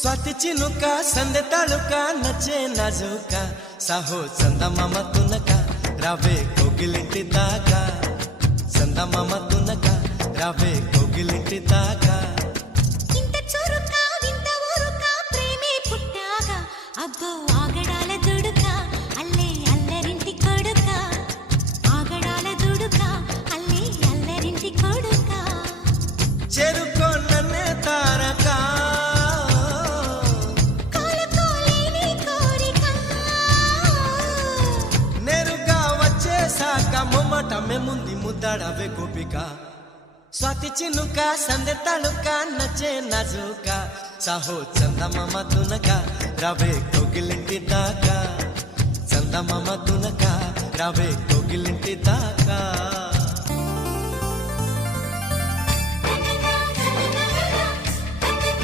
स्वाति चिनुका संदे तालुका नचे नाजुका साहो चंदा मामा तुनका रावे कोगिलिंटी दाका चंदा मामा तुनका रावे कोगिलिंटी दाका इंत चुरुका विंत ऊरुका प्रेमे पुट्टागा अग्गो आगडाल दुडुका अल्ले अल्लरिंटी कोडुका आगडाल दुडुका अल्ले अल्लरिंटी कोडुका చెరుకో నన్నే తారకా కోలుకోలేని కోరిక నేరుగా వచ్చేసాక మొమ్మటమే ముందు ముద్దాడవే గోపిక స్వాతి చినుక సందె తళుక నచ్చే నాజుక సాహో చందమామ తునక రావే కోగిలింటి దాకా చందమామ తునక రావే కోగిలింటి దాకా